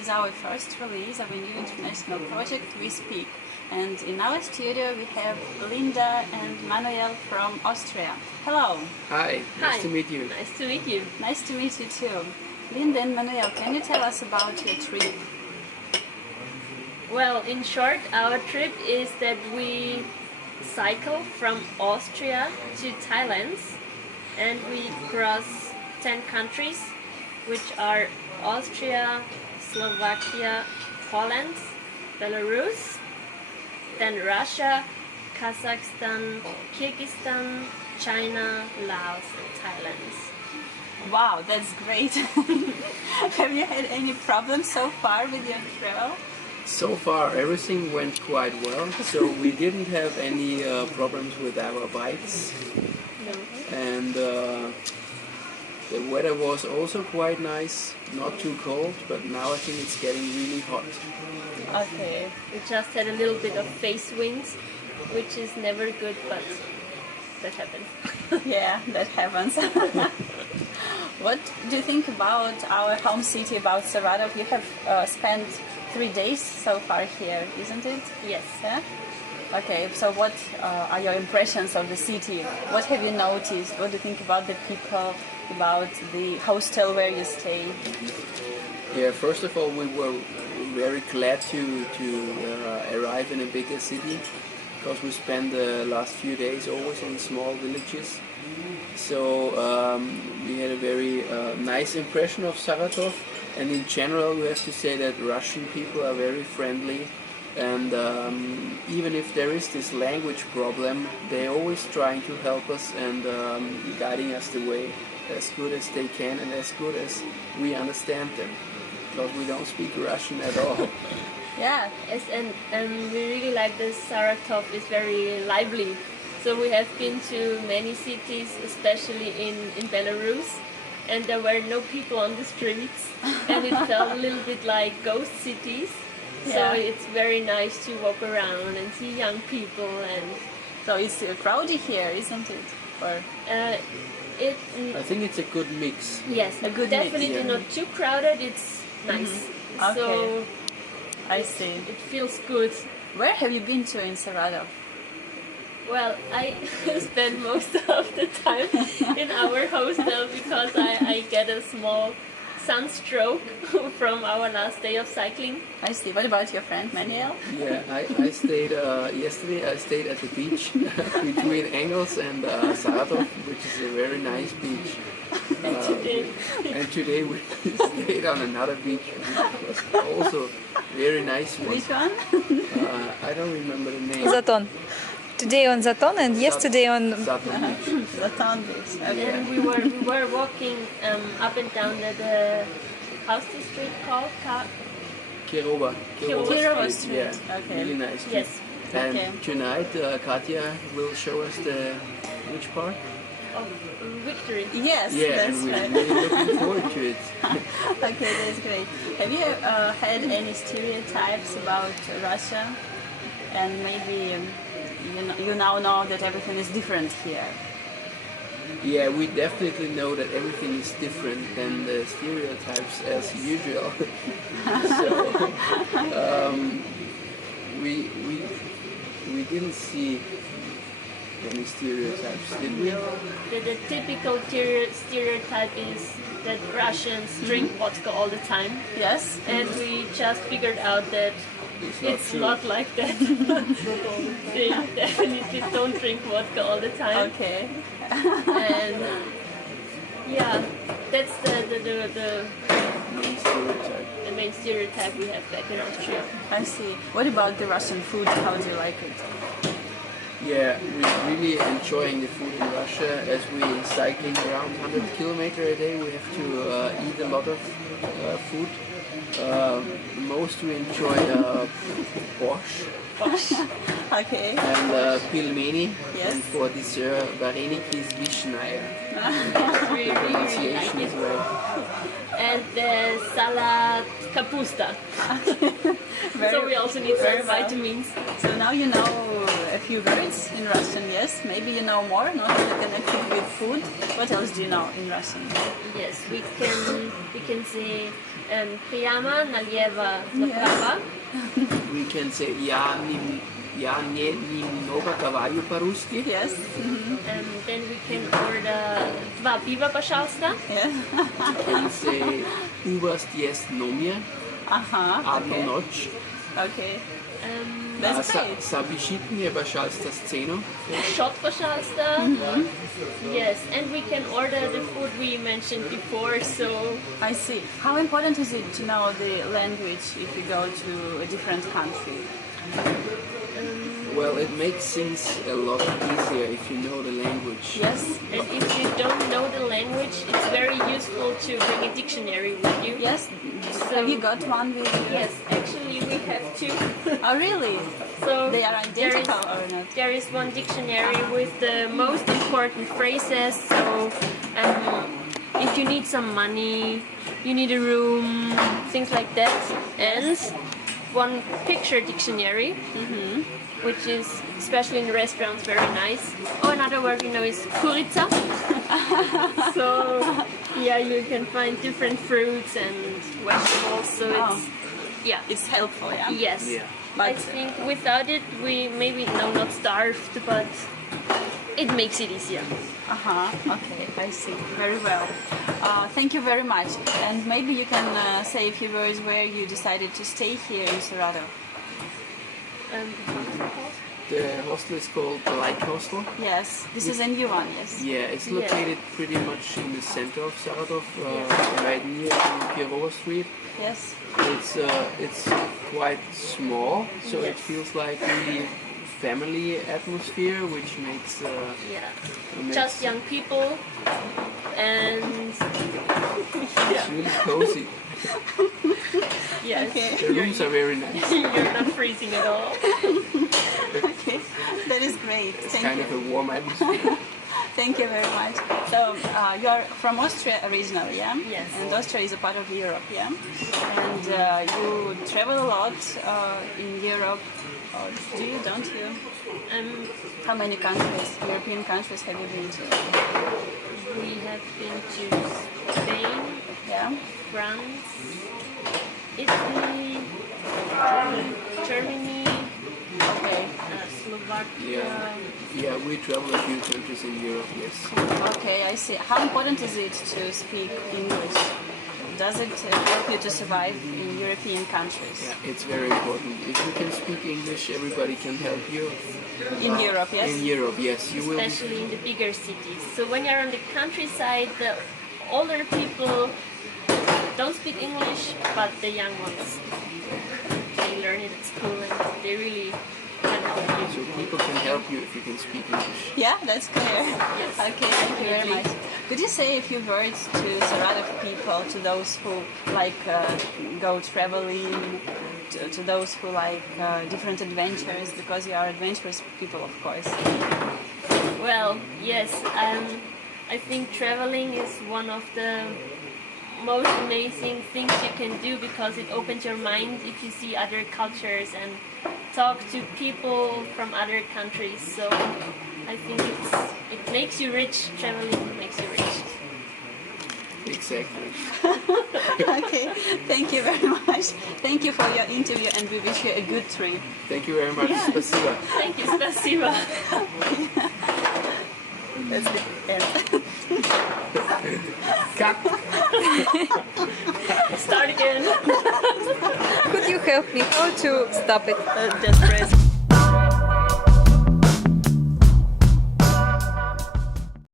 is our first release of a new international project, We Speak. And in our studio we have Linda and Manuel from Austria. Hello. Hi, nice to meet you. Nice to meet you. Nice to meet you too. Linda and Manuel, can you tell us about your trip? Well, in short, our trip is that we cycle from Austria to Thailand and we cross 10 countries, which are Austria, Slovakia, Poland, Belarus, then Russia, Kazakhstan, Kyrgyzstan, China, Laos, and Thailand. Wow, that's great. Have you had any problems so far with your travel? So far everything went quite well, so we didn't have any problems with our bikes. No. And the weather was also quite nice, not too cold, but now I think it's getting really hot. Okay. We just had a little bit of face winds, which is never good, but that happens. Yeah, that happens. What do you think about our home city, about Sarajevo? You have spent 3 days so far here, isn't it? Yes. Yeah? Okay, so what are your impressions of the city? What have you noticed? What do you think about the people, about the hostel where you stay? Yeah, first of all, we were very glad to arrive in a bigger city, because we spent the last few days always in small villages. So we had a very nice impression of Saratov, and in general we have to say that Russian people are very friendly, and even if there is this language problem, they're always trying to help us and guiding us the way as good as they can and as good as we understand them, because we don't speak Russian at all. Yeah, yes, and we really like this. Saratov is very lively. So we have been to many cities, especially in Belarus, and there were no people on the streets, and it felt a little bit like ghost cities. Yeah. So it's very nice to walk around and see young people, and So it's crowded here, isn't it? Or I think it's a good mix. yes, A good mix, definitely yeah. not too crowded. It's nice. Okay. So I see. it feels good. Where have you been to in Sarajevo? Well, I spend most of the time in our hostel because I get a small sunstroke from our last day of cycling. I see. What about your friend Manuel? Yeah, I stayed yesterday. I stayed at the beach between Engels and Saratov, which is a very nice beach. And today we stayed on another beach, which was also very nice one. Which one? I don't remember the name. Zaton. Today on Zaton and yesterday on Saratov Beach. Zaton Beach. Okay. And we were walking up and down the how's the street called? Kirova. Kirova Street. Yeah, Okay. really nice. Yes. And Okay. tonight Katya will show us which part? Of Victory. Yes, Yeah, that's and we're right. really looking forward to it. Okay, that's great. Have you had any stereotypes about Russia? And maybe you now know that everything is different here. Yeah, we definitely know that everything is different than the stereotypes as usual. So we didn't see any stereotypes, did we? The typical stereotype is that Russians drink vodka all the time. Yes? And we just figured out that it's true. not like that. They definitely don't drink vodka all the time. Okay. And yeah, that's the Main stereotype. main stereotype we have back in Austria. I see. What about the Russian food? How do you like it? Yeah, we're really enjoying the food in Russia. As we're cycling around 100 kilometers a day, we have to eat a lot of food. Most we enjoy borscht, Okay. And pilmeni, Yes. and for dessert, vareniki is vishnaya. Really, really Pronunciation like is it. right. And salad kapusta. Very, So we also need very some well. vitamins. So now you know a few words in Russian, yes? Maybe you know more, not only connected with food. What else do you know in Russian? Yes, we can say прямо, налево, направо. We can say я не немного говорю по-русски. Yes. Then we can order 2 пива, пожалуйста. Yeah. And say у вас есть номер, одну Okay. ночь. Okay. That's great. Запишите мне, пожалуйста, сцену. Shot, пожалуйста. Yes, and we can order the food we mentioned before. So I see. How important is it to know the language if you go to a different country? Well, it makes things a lot easier if you know the language. Yes. and if you don't know the language, it's very useful to bring a dictionary with you. Yes. Have you got one with you? Yes, actually we have 2. Oh, really? So They are there is- identical or not? There is one dictionary with the most important phrases. So if you need some money, you need a room, things like that. And one picture dictionary, which is especially in restaurants very nice. Oh, another word we know is kurica. So yeah, you can find different fruits and vegetables. So it's yeah. It's helpful, yeah? Yes. Yeah. I But think without it, we maybe not starved, but it makes it easier. Okay, I see. Very well. Thank you very much. And maybe you can say a few words where you decided to stay here in Sarajevo. The hostel is called the Light Hostel. Yes, this is a new one, yes? Yeah, it's located pretty much in the center of Saratov, right near the Pirova Street. Yes. It's quite small, so it Yes. feels like really family atmosphere, which makes Just young people, and it's really cozy. yes, Okay. The rooms are very nice. you're not freezing at all. Okay, that is great. Thank Kind you. of a warm atmosphere. Thank you very much. So you are from Austria originally, yeah? Yes. And Austria is a part of Europe, yeah? And you travel a lot in Europe. Do you, don't you? How many countries, European countries have you been to? We have been to Spain, Yeah? France, Italy, Germany, Okay. Slovakia. Yeah, we travel a few countries in Europe, yes. Okay, I see. How important is it to speak English? Does it help you to survive in European countries? Yeah, it's very important. If you can speak English, everybody can help you. In Europe, yes? In Europe, yes. You will. Especially in the bigger cities. So when you're on the countryside, the older people don't speak English, but the young ones, they learn it at school and they really can help you. So people can help you if you can speak English. Yeah, that's clear. Yes. Okay, thank you very much. Could you say a few words to Saratov people, to those who like go traveling, to those who like different adventures, because you are adventurous people, of course. Well, yes, I think traveling is one of the most amazing things you can do because it opens your mind if you see other cultures and talk to people from other countries. So I think it makes you rich. Traveling makes you rich. Exactly. Okay, thank you very much. Thank you for your interview and we wish you a good trip. Thank you very much. Yeah. Спасибо. Thank you, spasiba. That's the end. Cut. Start again. Could you help me how to stop it? Just press